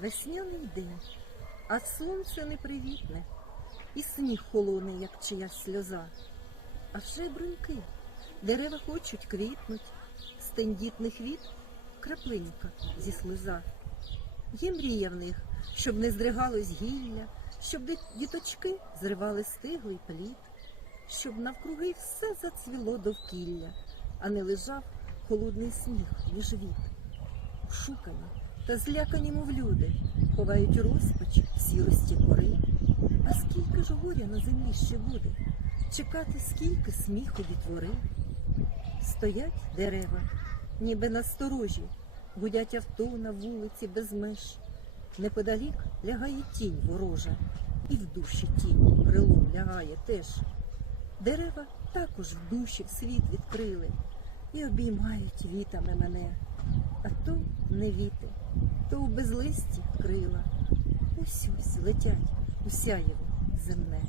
Весняний день, а сонце непривітне, і сніг холоне, як чиясь сльоза. А вже бруньки, дерева хочуть квітнуть, з тендітних віт краплинька зі сльоза. Є мрія в них, щоб не здригалось гілля, щоб діточки зривали стиглий плід, щоб навкруги все зацвіло довкілля, а не лежав холодний сніг між віт. Шукані злякані, мов люди, ховають розпач в сірості кори. А скільки ж горя на землі ще буде? Чекати, скільки сміху дітвори. Стоять дерева, ніби насторожі, гудять авто на вулиці без меж. Неподалік лягає тінь ворожа, і в душі тінь крилом лягає теж. Дерева також в душі в світ відкрили і обіймають вітами мене. А то не віти, то у безлисті крила. Ось летять усяєво земне.